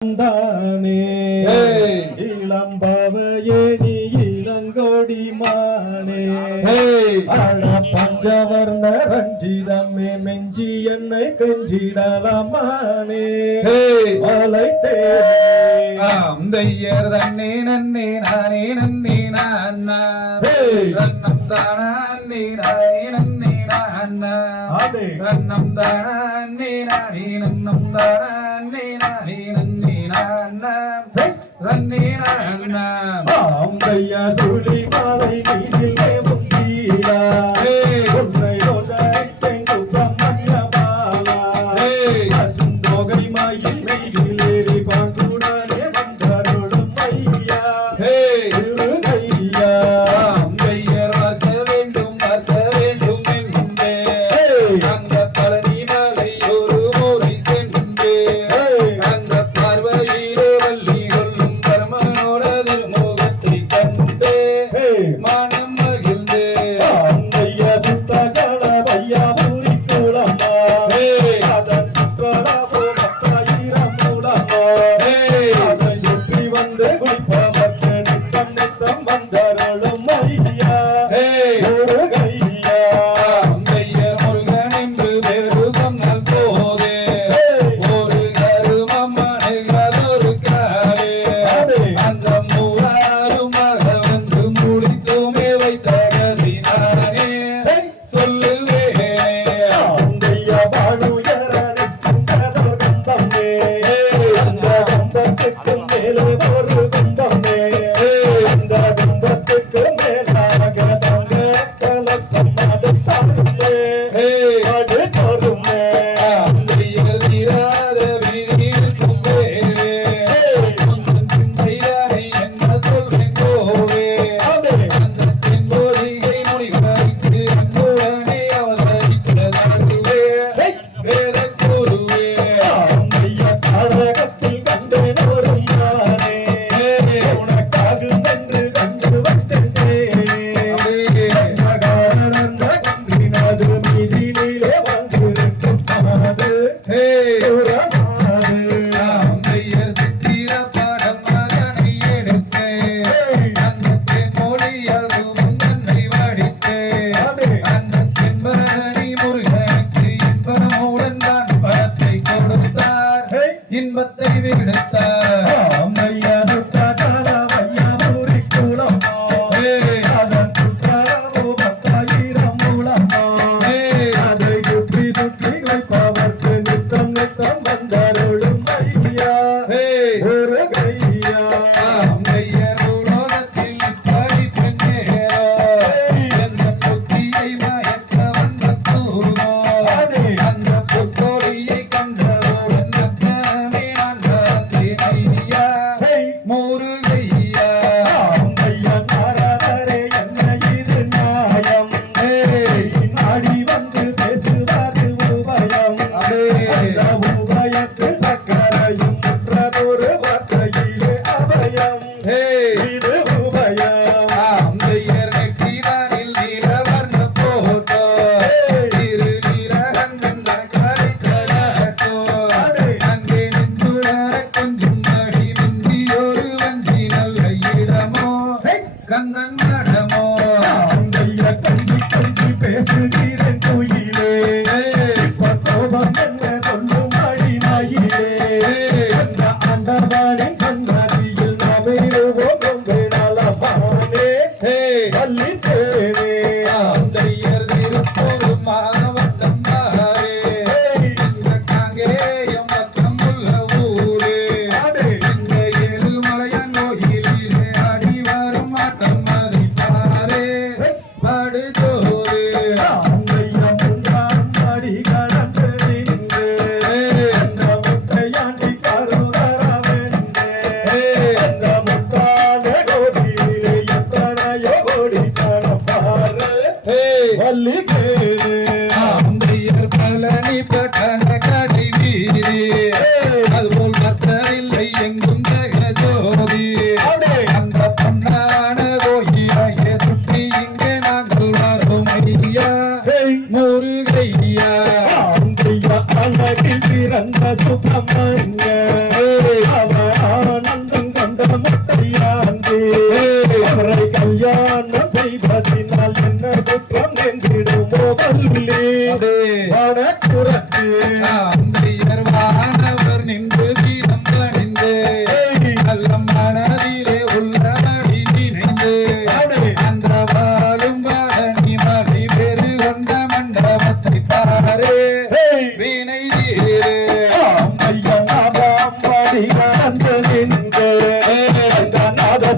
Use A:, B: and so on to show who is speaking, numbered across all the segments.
A: தானே இளம்பவையே நீ இளங்கோடி மானே அழ பஞ்சவர்ண ரஞ்சிதமே மெஞ்சி என்னை கெஞ்சிடலமானே. வளைத்தே
B: அந்தையர் தன்னே நன்னே நானே நன்னே நான்னா. தன்னம் தானா அன்னே நானே நன்னே நான்னா. தன்னம் தானா அன்னே நானே நன்னம் தானா நானே
A: சுழி மாலை நீதில் மேவும் சீலா. ¡Qué பிறந்த சுப்பிரமணிய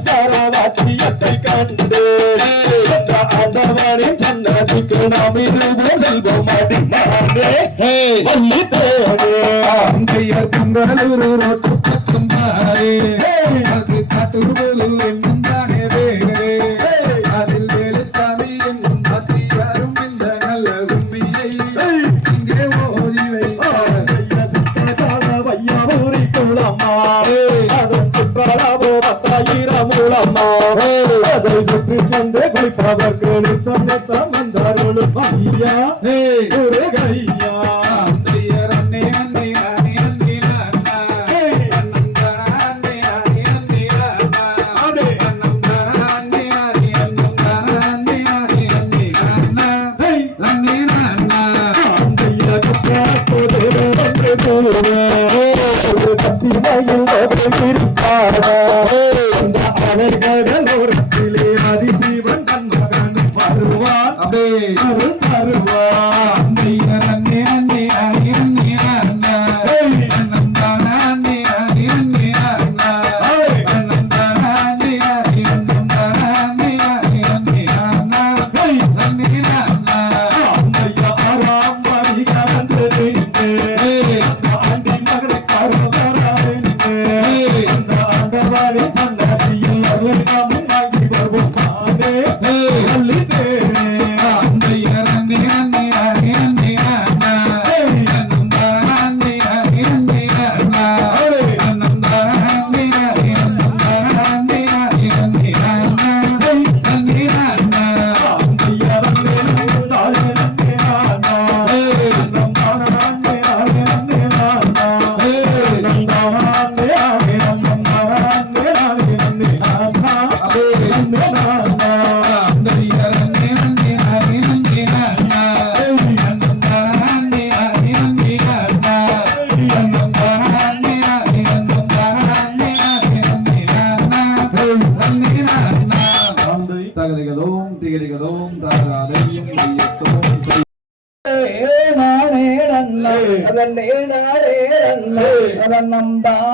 B: சாரவாத்தியத்தை கண்டு
A: ஆண்டவனின் சன்னதிக்கு
B: Uregaia, Uregaia.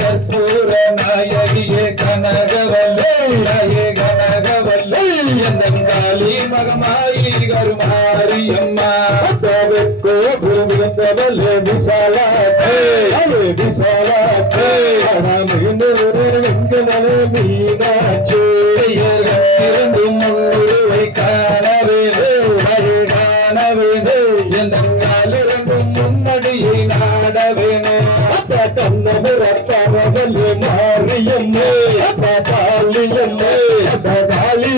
B: கற்பூர நாயகியே கனகவல்லே கனகவல்லே எந்தங்காளி மகமாயி கருமாரியம்மா
A: தவக்கோ பூமியந்தவல்லே விசாலாத்தே அலே விசாலாத்தே அனாமினூரே வெங்கமலே மீனாட்சி
B: இருந்து முன்னுருவை காணவே நாயே காணவே எந்தங்காலிருந்தும் முன்னடியை நாடவேனே
A: தன்னமுறப்பவலே மாரியம்மே காளியம்மே காளி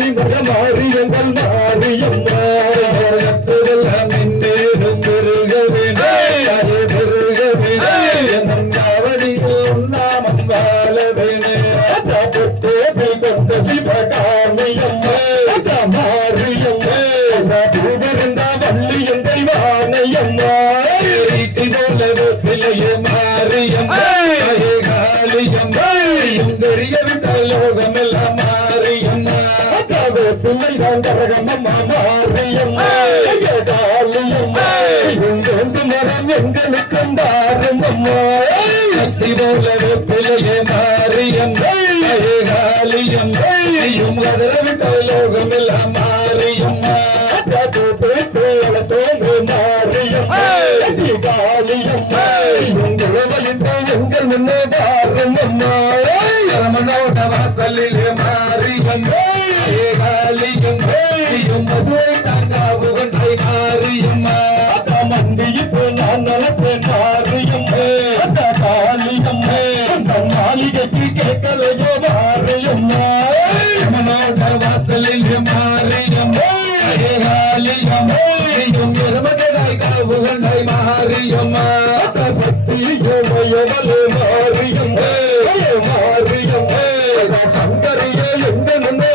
A: மரம் அம்மா தாருமம்மா
B: கத்தி போல
A: மாளிகைக்கு கேட்கலையோ மாரியம்மா
B: ரமணோட வாசலில் மாரியம்மா காளியம்மா எருமகடாய் காவுகை மாரியம்மா
A: சக்தியோமயவலே மாரியம்மே மாரியம்மே சங்கரியே எங்க முன்னே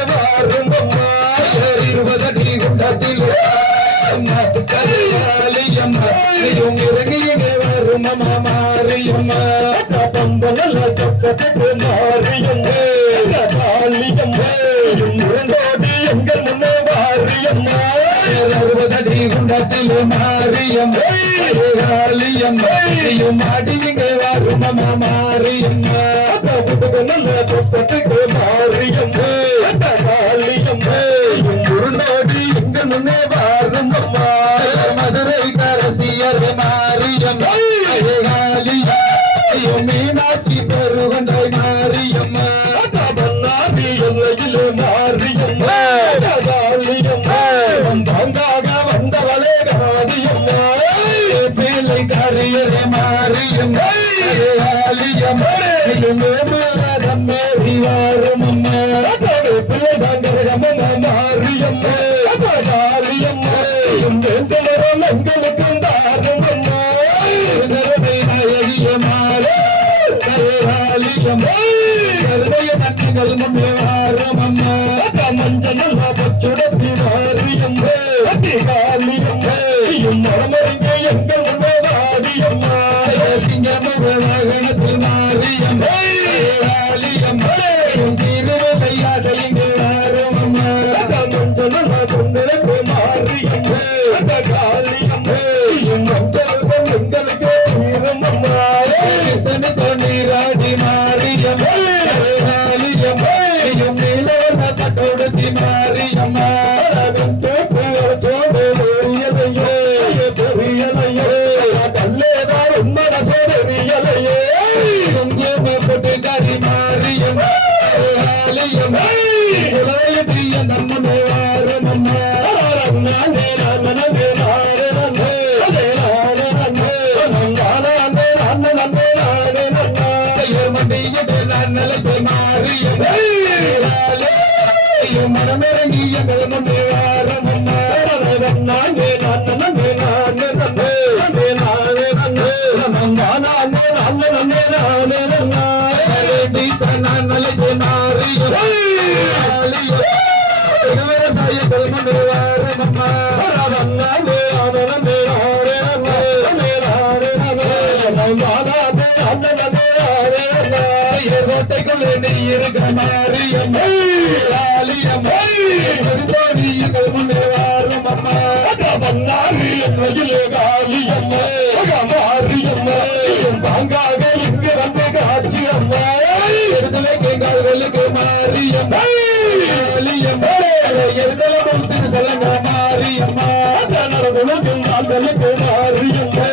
A: பம்பனல்ல சக்கத்துக்கு மாரியம்மே காளியம்மே முருங்கோடி எங்கள் முன்னே மாரியம்மா
B: அறுபதடி குண்டத்தில் மாரியம்மா காளியம்மா மாடியுங்க வரும் மாரியம்மா
A: நல்ல தொட்டத்துக்கு மாரியம்மே காளியம்மே முருங்கோடி எங்கள் முன்னே மாறுமம்மா
B: பிள்ளை நான் நிலைத்து மாரியம்மா மனமிறங்கி
A: வந்தாரி என்பதிலே காளியம்மை மாரியம்மை பாங்காக இங்கு வந்து காட்சி அம்மா. எடுதலை கேங்கால்களுக்கு மாரியம்மை காளியம்மை எருதலும் சிறு சலங்க மாரியம்மா நடகுலும் கால்களுக்கு மாரியம்மை